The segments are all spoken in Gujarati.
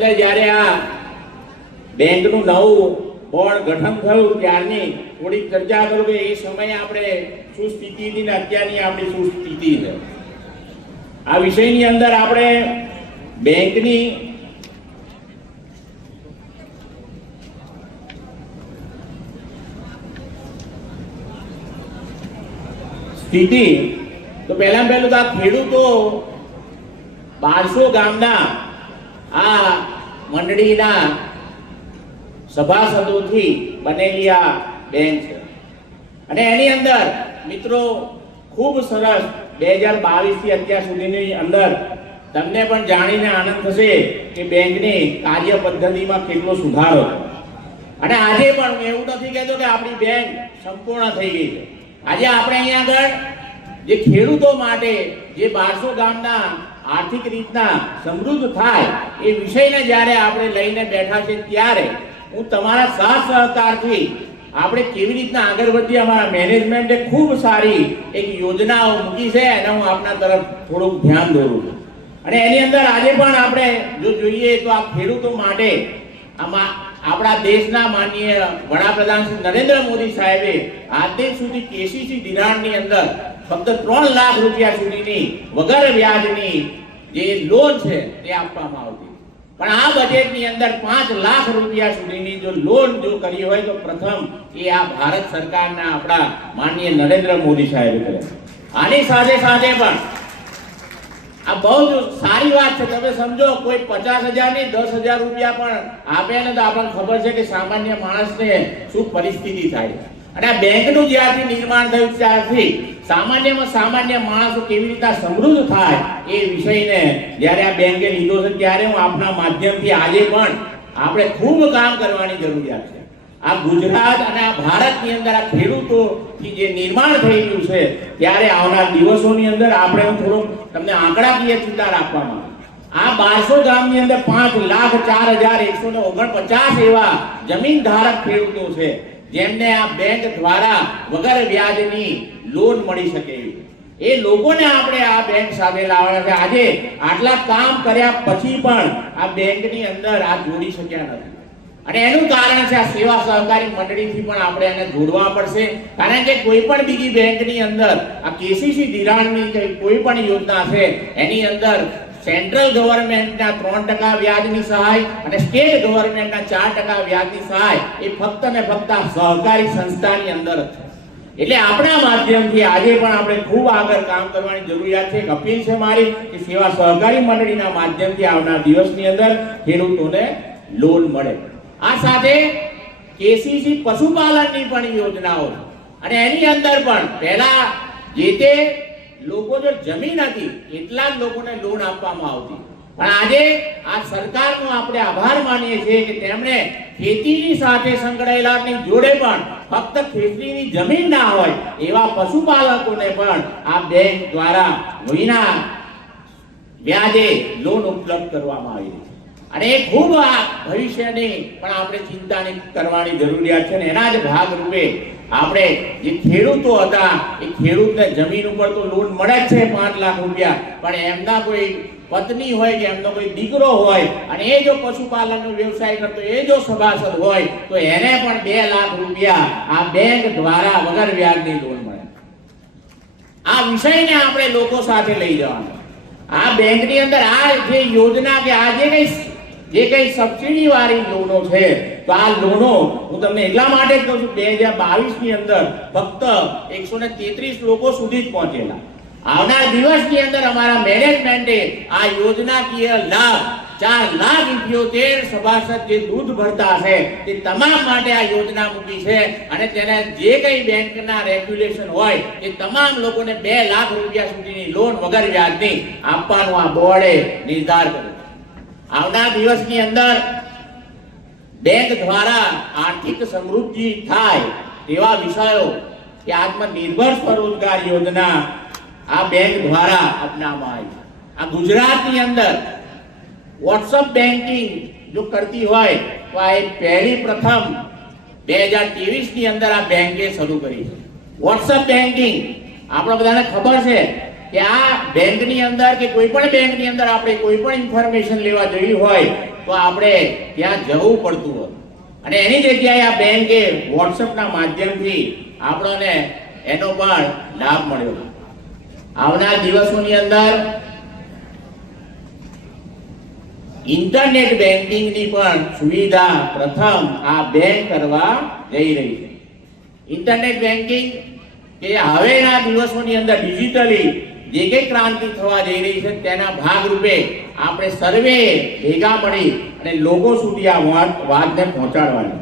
અંદર જ્યારે આ બેંકનું નવું બોર્ડ ગઠન થયું ત્યારની થોડીક ચર્ચા કરું કે એ સમયે આપણે શું સ્થિતિ હતી ને અત્યારની આપણી શું છે. આ વિષયની અંદર આપણે બેંકની સ્થિતિ, તો પહેલા પહેલું તો આ ખેડૂતો બારસો ગામના આ મંડળીના સભાસદોથી બનેલી આ બેંક છે. અને એની અંદર મિત્રો ખૂબ સરસ બે હજાર બાવીસથી અત્યાર સુધીની અંદર તમને પણ જાણીને આનંદ થશે કે બેંકની કાર્ય પદ્ધતિમાં કેટલો સુધારો. અને આજે પણ હું એવું નથી કહેતો કે આપણી બેંક સંપૂર્ણ થઈ ગઈ છે. આજે આપણે અહીંયા આગળ જે ખેડૂતો માટે જે બારસો ગામના આર્થિક રીતના સમૃદ્ધ થાય એ વિષયને જ્યારે આપણે લઈને બેઠા છે ત્યારે હું તમારા સાથ સહકારથી આપણે કેવી રીતના આગળ વધીએ, અમારા મેનેજમેન્ટે ખૂબ સારી એક યોજનાઓ મૂકી છે, એને હું આપના તરફ થોડુંક ધ્યાન દોરું છું. અને એની અંદર આજે પણ આપણે જો જોઈએ તો આ ખેડૂતો માટે આમાં આપણા દેશના માનનીય વડાપ્રધાન શ્રી નરેન્દ્ર મોદી સાહેબે આજે સુધી કેસીસી ધિરાણની અંદર ફક્ત ત્રણ લાખ રૂપિયા સુધીની વગર વ્યાજની જે લોન છે તે આપવામાં આવતી. પણ આ બજેટની અંદર પાંચ લાખ રૂપિયા સુધીની જો લોન જો કરી હોય તો પ્રથમ એ આ ભારત સરકારના આપણા માનનીય નરેન્દ્ર મોદી સાહેબ કરે. આની સાથે સાથે પણ આ બહુ જ સારી વાત છે. તમે સમજો, કોઈ પચાસ હજારની દસ હજાર રૂપિયા પણ આપે ને તો આપણને ખબર છે કે સામાન્ય માણસને શું પરિસ્થિતિ થાય. અને આ બેંકનું જ્યારથી નિર્માણ થયું ત્યારથી સામાન્યમાં સામાન્ય માણસો કેવી રીતે સમૃદ્ધ થાય એ વિષયને જ્યારે આ બેંકે લીધો છે, ત્યારે હું આપના માધ્યમથી આજે પણ આપણે ખૂબ કામ કરવાની જરૂરિયાત છે. આ ગુજરાત અને આ ભારતની અંદર આ ખેડૂતોથી જે નિર્માણ થઈ રહ્યું છે, ત્યારે આવનાર દિવસોની અંદર આપણે હું થોડું તમને આંકડાકીય ચિંતા રાખવામાં આ બારસો ગામની અંદર પાંચ લાખ ચાર હજાર એકસો ને ઓગણપચાસ એવા જમીન ધારક ખેડૂતો છે. જેમને આ બેંક દ્વારા વગર વ્યાજની લોન મળી શકે. એ લોકોને આપણે આ બેંક સાથે લાવવાના છે. આજે આટલા કામ કર્યા પછી પણ આ બેંકની અંદર આ જોડી શક્યા નથી. અને એનું કારણ છે આ સેવા સહકારી મંડળીથી પણ આપણે એને જોડવા પડશે. કારણ કે કોઈ પણ બીજી બેંકની અંદર આ કેસીસી ધિરાણની કોઈ પણ યોજના છે, એની અંદર સેન્ટ્રલ ગવર્મેન્ટના ત્રણ ટકા વ્યાજની સહાય અને સ્ટેટ ગવર્મેન્ટના ચાર ટકા વ્યાજની સહાય એ ફક્ત ને ફક્ત સહકારી સંસ્થાની અંદર છે. એટલે આપણા માધ્યમથી આજે પણ આપણે ખૂબ આગળ કામ કરવાની જરૂરિયાત છે. એક અપીલ છે મારી કે સેવા સહકારી મંડળીના માધ્યમથી આવનાર દિવસની અંદર ખેડૂતોને લોન મળે. આ સાથે કેસીસી પશુપાલનની પણ યોજનાઓ અને એની અંદર પણ પહેલા જે તે લોકો જો જમીન હતી એટલા જ લોકોને લોન આપવામાં આવતી. પણ આજે આ સરકારનો આપણે આભાર માનીએ છીએ કે તેમણે ખેતીની સાથે સંકળાયેલાની જોડે પણ ફક્ત ખેતીની જમીન ના હોય એવા પશુપાલકોને પણ આ બેંક દ્વારા વિના વ્યાજે લોન ઉપલબ્ધ કરવામાં આવી છે. અને એ ખૂબ આ ભવિષ્યની પણ આપણે ચિંતાની કરવાની જરૂરિયાત છે ને એના જ ભાગરૂપે આપણે જે ખેડૂતો હતા, એ ખેડૂતને જમીન ઉપર તો લોન મળે જ છે પાંચ લાખ રૂપિયા, પણ એમના કોઈ પત્ની હોય કે એમનો કોઈ દીકરો હોય, અને એ જો પશુપાલનનો વ્યવસાય કરતો, એ જો સભાસદ હોય, તો એને પણ બે લાખ રૂપિયા આ બેંક દ્વારા વગર વ્યાજની લોન મળે. આ વિષયને આપણે લોકો સાથે લઈ જવાનો. આ બેંકની અંદર આ જે યોજના કે આ જે કંઈ જે કંઈ સબસિડી વાળી લોનો છે તો આ લોનો, હું તમને એટલા માટે જ કહું છું, બે હજાર બાવીસની અંદર ફક્ત એકસો ને તેત્રીસ લોકો સુધી જ પહોંચેલા. આવનાર દિવસની અંદર અમારા મેનેજમેન્ટે આ યોજનાકીય લાભ, ચાર લાખ ઇઠ્યોતેર સભાસદ જે દૂધ ભરતા છે તે તમામ માટે આ યોજના મૂકી છે. અને તેને જે કઈ બેંકના રેગ્યુલેશન હોય એ તમામ લોકોને બે લાખ રૂપિયા સુધીની લોન વગર વ્યાજની આપવાનું આ બોર્ડે નિર્ધાર કર્યો આવનાર દિવસની અંદર બેંક દ્વારા આર્થિક સમૃદ્ધિ થાય તેવા વિષયો કે આત્મનિર્ભર સ્વરોજગાર યોજના આ બેંક દ્વારા અપનાવવામાં આવી. આ ગુજરાતની અંદર વોટ્સઅપ બેન્કિંગ જો કરતી હોય તો આ એક પહેલી પ્રથમ બે હજારની અંદર આ બેંકે શરૂ કરી છે વોટ્સઅપ બેન્કિંગ આપણે બધાને ખબર છે કે આ બેંકની અંદર કે કોઈ પણ બેંકની અંદર આપણે કોઈ પણ ઇન્ફોર્મેશન લેવા જવી હોય તો આપણે ત્યાં જવું પડતું હતું. અને એની જગ્યાએ આ બેંકે વોટ્સઅપના માધ્યમથી આપણને એનો પણ લાભ મળ્યો. આવનાર દિવસોની અંદર ઇન્ટરનેટ બેન્કિંગની પણ સુવિધા પ્રથમ આ બેંક કરવા જઈ રહી છે. ઇન્ટરનેટ બેન્કિંગ કે હવેના દિવસોની અંદર ડિજિટલી જે કઈ ક્રાંતિ થવા જઈ રહી છે તેના ભાગરૂપે આપણે સર્વે ભેગા મળી અને લોકો સુધી આ વાત, વાતને પહોંચાડવાની.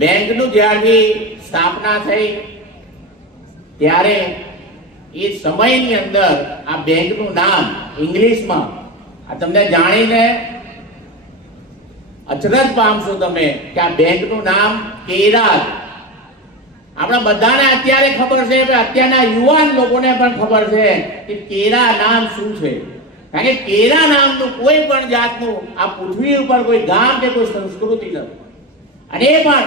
બેંકનું જ્યારથી સ્થાપના થઈ, ત્યારે એ સમયની અંદર આ બેંકનું નામ ઇંગ્લિશમાં, આ તમને જાણીને અચરજ પામશો તમે કે આ બેંકનું નામ કેરાર આપણા બધાને અત્યારે ખબર છે કે અત્યારના યુવાન લોકોને પણ ખબર છે કે કેરા નામ શું છે. કારણ કે કેરા નામનું કોઈ પણ જાતનું આ પૃથ્વી ઉપર કોઈ ગામ કે કોઈ સંસ્કૃતિ નથી. અને એ પણ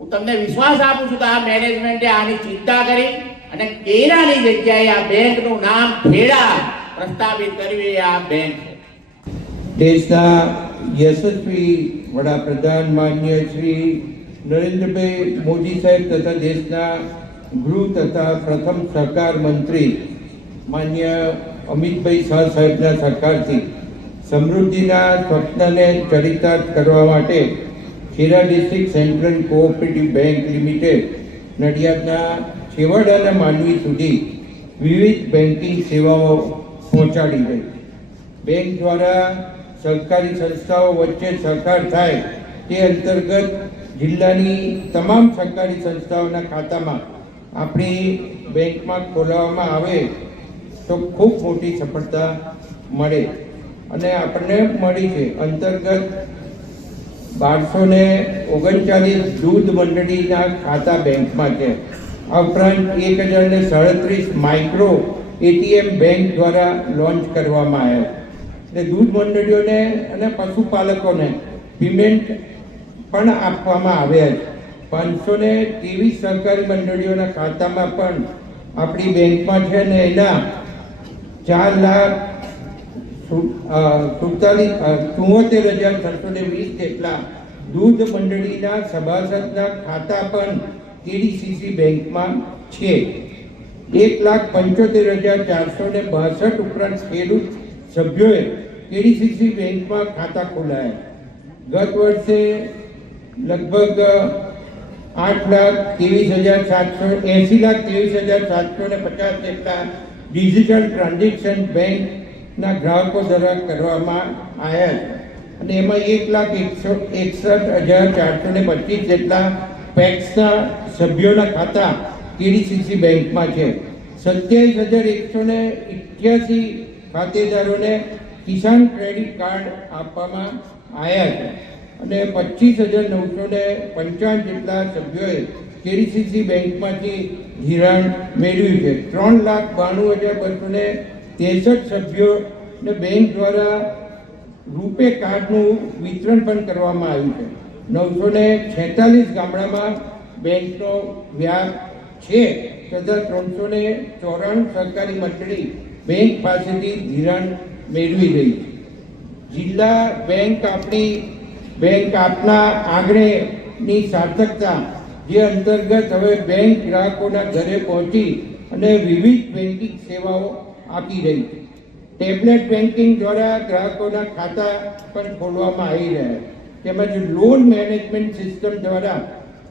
હું તમને વિશ્વાસ આપું છું કે આ મેનેજમેન્ટે આની ચિંતા કરી અને કેરાની જગ્યાએ આ બેંકનું નામ ખેડા પ્રસ્તાવિત કર્યું એ આ બેંક દેશના યશસ્વી વડાપ્રધાન માન્ય શ્રી નરેન્દ્રભાઈ મોદી સાહેબ તથા દેશના ગૃહ તથા પ્રથમ સહકાર મંત્રી માન્ય અમિતભાઈ શાહ સાહેબના સહકારથી સમૃદ્ધિના સ્વપ્નને ચરિતાર્થ કરવા માટે Khera district central cooperative bank limited નડિયાદના છેવાડાના માનવી સુધી વિવિધ બેન્કિંગ સેવાઓ પહોંચાડી રહી બેંક દ્વારા સહકારી સંસ્થાઓ વચ્ચે સહકાર થાય તે અંતર્ગત જિલ્લાની તમામ સહકારી સંસ્થાઓના ખાતામાં આપણી બેંકમાં ખોલાવવામાં આવે તો ખૂબ મોટી સફળતા મળે. અને આપણને મળી છે. અંતર્ગત બારસો ને ઓગણચાલીસ દૂધ મંડળીના ખાતા બેંકમાં છે. આ ઉપરાંત એક હજાર ને સાડત્રીસ માઇક્રો એટીએમ બેંક દ્વારા લોન્ચ કરવામાં આવ્યો. એટલે દૂધ મંડળીઓને અને પશુપાલકોને પેમેન્ટ પણ આપવામાં આવ્યા છે. પાંચસો ને ત્રેવીસ સહકારી મંડળીઓના ખાતામાં પણ આપણી બેંકમાં છે ને એના ચાર લાખ સુડતાલીસ ચુંવોતેર હજાર છસો ને વીસ જેટલા દૂધ મંડળીના સભાસદના ખાતા પણ કેડીસીસી બેંકમાં છે. એક લાખ પંચોતેર હજાર ચારસો ને બાસઠ ઉપરાંત ખેડૂત સભ્યોએ કેડીસીસી બેંકમાં ખાતા ખોલાયા. ગત વર્ષે લગભગ આઠ લાખ ત્રેવીસ હજાર સાતસો એંસી લાખ ત્રેવીસ હજાર સાતસો ને પચાસ જેટલા ડિજિટલ ટ્રાન્ઝેક્શન બેંકના ગ્રાહકો દ્વારા કરવામાં આવ્યા છે. અને એમાં એક લાખ એકસો એકસઠ હજાર ચારસો ને પચીસ જેટલા પેક્સના સભ્યોના ખાતા કેડીસીસી બેંકમાં છે. સત્યાવીસ હજાર એકસો ને ખાતેદારોને કિસાન ક્રેડિટ કાર્ડ આપવામાં આવ્યા છે. અને પચીસ હજાર નવસો ને પંચાવન જેટલા સભ્યોએ કેડીસીસી બેંકમાંથી ધિરાણ મેળવ્યું છે. ત્રણ લાખ બાણું હજાર બસો ને ત્રેસઠ સભ્યોને બેંક દ્વારા રૂપે કાર્ડનું વિતરણ પણ કરવામાં આવ્યું છે. નવસો ને છેતાલીસ ગામડામાં બેંકનો વ્યાજ છે તથા ત્રણસો ને ચોરાણું સહકારી મંડળી બેંક પાસેથી ધિરાણ મેળવી રહી છે. જિલ્લા બેંક આપણી બેંક આપના આંગણેની સાર્થકતા જે અંતર્ગત હવે બેંક ગ્રાહકોના ઘરે પહોંચી અને વિવિધ બેન્કિંગ સેવાઓ આપી રહી છે. ટેબ્લેટ બેન્કિંગ દ્વારા ગ્રાહકોના ખાતા પણ ખોલવામાં આવી રહ્યા તેમજ લોન મેનેજમેન્ટ સિસ્ટમ દ્વારા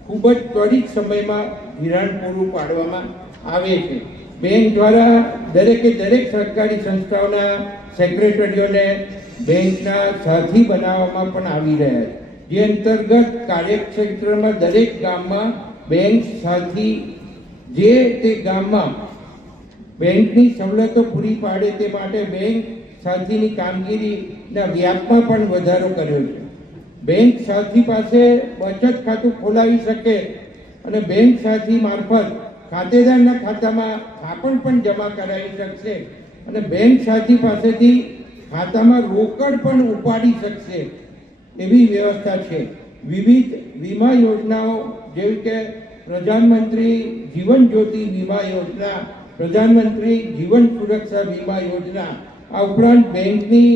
ખૂબ જ ત્વરિત સમયમાં ધિરાણ પૂરું પાડવામાં આવે છે. બેંક દ્વારા દરેકે દરેક સરકારી સંસ્થાઓના સેક્રેટરીઓને બેંકના સાથી બનાવવામાં પણ આવી રહ્યા છે. જે અંતર્ગત કાર્યક્ષેત્રમાં દરેક ગામમાં બેંક સાથી જે તે ગામમાં બેંકની સવલતો પૂરી પાડે તે માટે બેંક સાથીની કામગીરીના વ્યાપમાં પણ વધારો કર્યો છે. બેંક સાથી પાસે બચત ખાતું ખોલાવી શકે અને બેંક સાથી મારફત ખાતેદારના ખાતામાં થાપણ પણ જમા કરાવી શકશે અને બેંક સાથી પાસેથી ખાતામાં રોકડ પણ ઉપાડી શકશે એવી વ્યવસ્થા છે. વિવિધ વીમા યોજનાઓ, જેવી કે પ્રધાનમંત્રી જીવન જ્યોતિ વીમા યોજના, પ્રધાનમંત્રી જીવન સુરક્ષા વીમા યોજના, આ ઉપરાંત બેંકની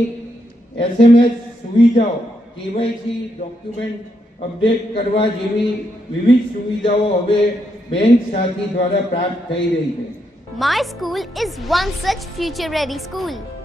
એસએમએસ સુવિધાઓ, કેવાયસી ડોક્યુમેન્ટ અપડેટ કરવા જેવી વિવિધ સુવિધાઓ હવે બેંક સાથી દ્વારા પ્રાપ્ત થઈ રહી છે. My school is one such future ready school.